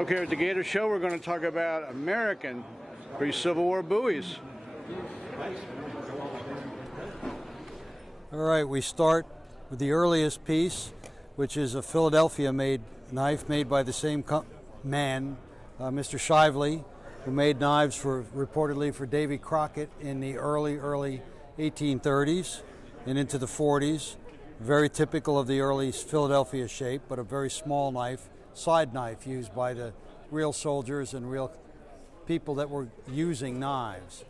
Okay, at the Gator Show, we're going to talk about American pre-Civil War Bowies. All right, we start with the earliest piece, which is a Philadelphia-made knife made by the same man, Mr. Shively, who made knives reportedly for Davy Crockett in the early 1830s and into the 40s. Very typical of the early Philadelphia shape, but a very small knife, side knife used by the real soldiers and real people that were using knives.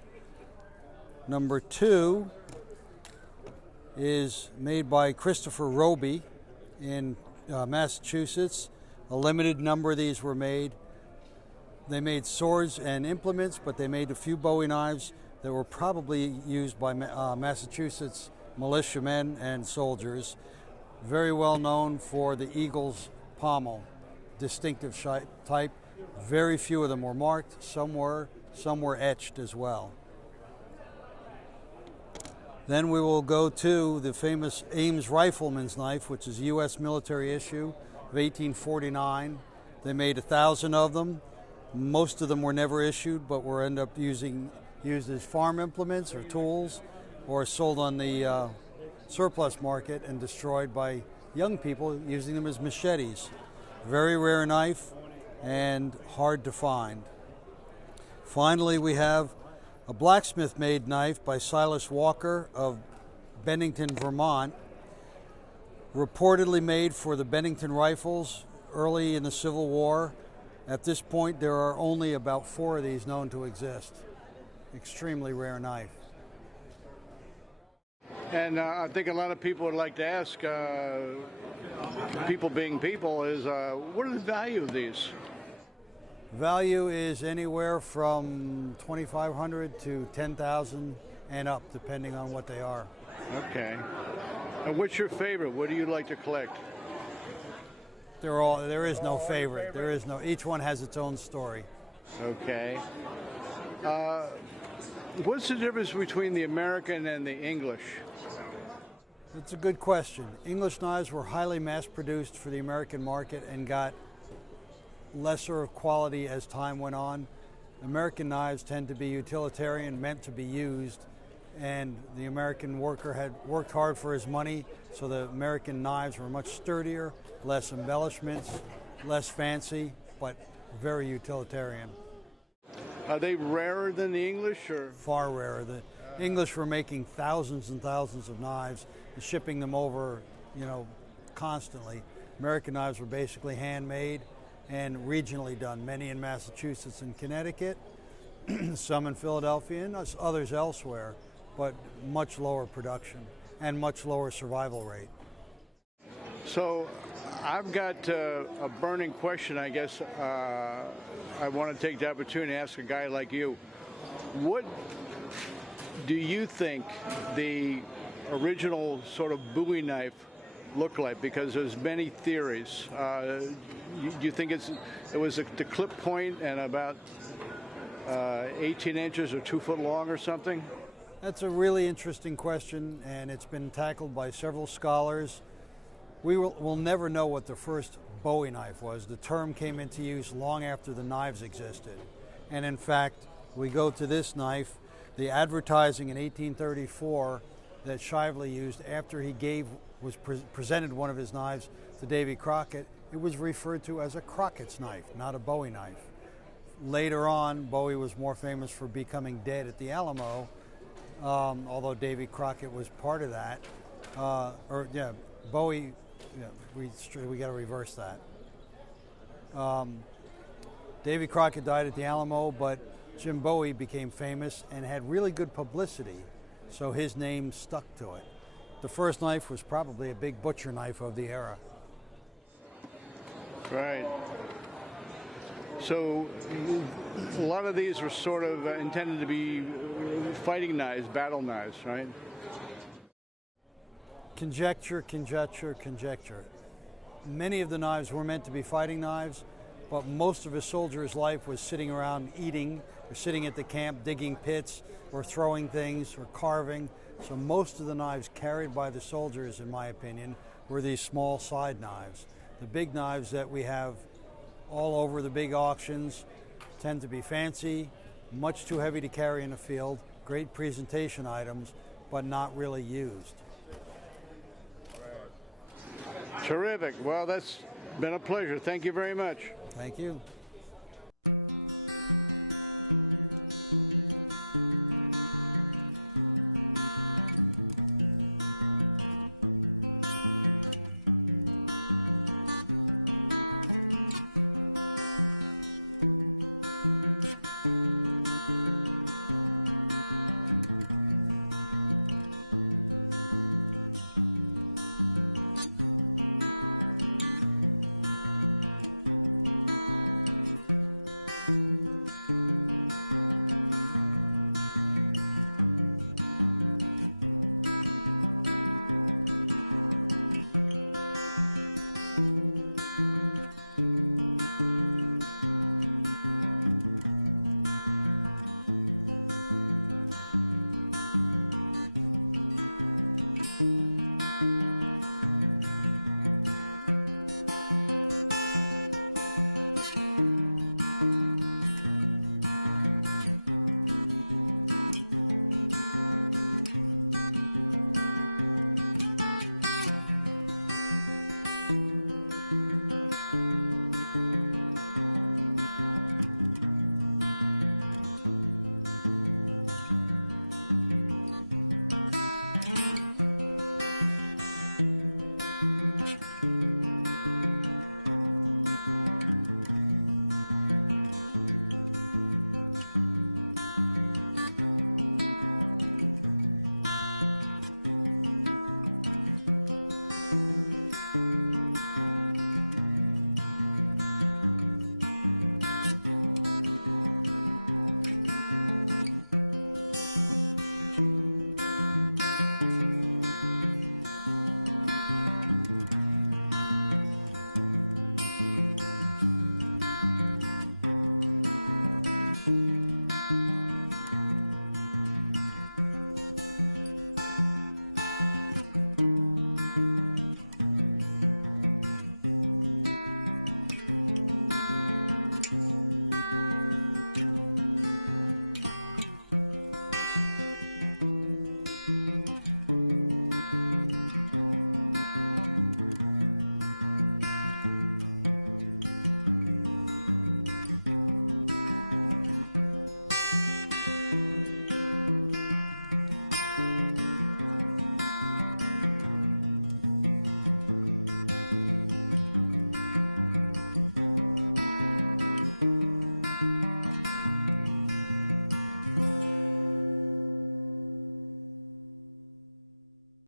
Number 2 is made by Christopher Roby in Massachusetts. A limited number of these were made. They made swords and implements, but they made a few Bowie knives that were probably used by Massachusetts militiamen and soldiers. Very well known for the eagle's pommel, distinctive type. Very few of them were marked. Some were etched as well. Then we will go to the famous Ames Rifleman's knife, which is a U.S. military issue of 1849. They made 1,000 of them. Most of them were never issued, but were ended up used as farm implements or tools, or sold on the surplus market and destroyed by young people using them as machetes. Very rare knife and hard to find. Finally, we have a blacksmith-made knife by Silas Walker of Bennington, Vermont, reportedly made for the Bennington Rifles early in the Civil War. At this point, there are only about 4 of these known to exist. Extremely rare knife. And I think a lot of people would like to ask, people being people, is what is the value of these? Value is anywhere from $2,500 to $10,000 and up, depending on what they are. Okay. And what's your favorite? What do you like to collect? There is no favorite. Each one has its own story. Okay. What's the difference between the American and the English? It's a good question. English knives were highly mass-produced for the American market and got lesser of quality as time went on. American knives tend to be utilitarian, meant to be used, and the American worker had worked hard for his money, so the American knives were much sturdier, less embellishments, less fancy, but very utilitarian. Are they rarer than the English, or? Far rarer. The English were making thousands and thousands of knives and shipping them over, constantly. American knives were basically handmade and regionally done, many in Massachusetts and Connecticut, some in Philadelphia, and others elsewhere, but much lower production and much lower survival rate. So I've got a burning question, I guess. I want to take the opportunity to ask a guy like you. What do you think the original sort of Bowie knife looked like? Because there's many theories. Do you think it was the clip point and about 18 inches or 2 foot long or something? That's a really interesting question, and it's been tackled by several scholars. We'll never know what the first Bowie knife was. The term came into use long after the knives existed. And in fact, we go to this knife, the advertising in 1834 that Shively used after he presented one of his knives to Davy Crockett, it was referred to as a Crockett's knife, not a Bowie knife. Later on, Bowie was more famous for becoming dead at the Alamo, although Davy Crockett was part of that. Bowie, we got to reverse that. Davy Crockett died at the Alamo, but Jim Bowie became famous and had really good publicity, so his name stuck to it. The first knife was probably a big butcher knife of the era. Right. So a lot of these were sort of intended to be fighting knives, battle knives, right? Conjecture. Many of the knives were meant to be fighting knives, but most of a soldier's life was sitting around eating, or sitting at the camp digging pits, or throwing things, or carving. So most of the knives carried by the soldiers, in my opinion, were these small side knives. The big knives that we have all over the big auctions, tend to be fancy, much too heavy to carry in the field, great presentation items, but not really used. Terrific. Well, that's been a pleasure. Thank you very much. Thank you.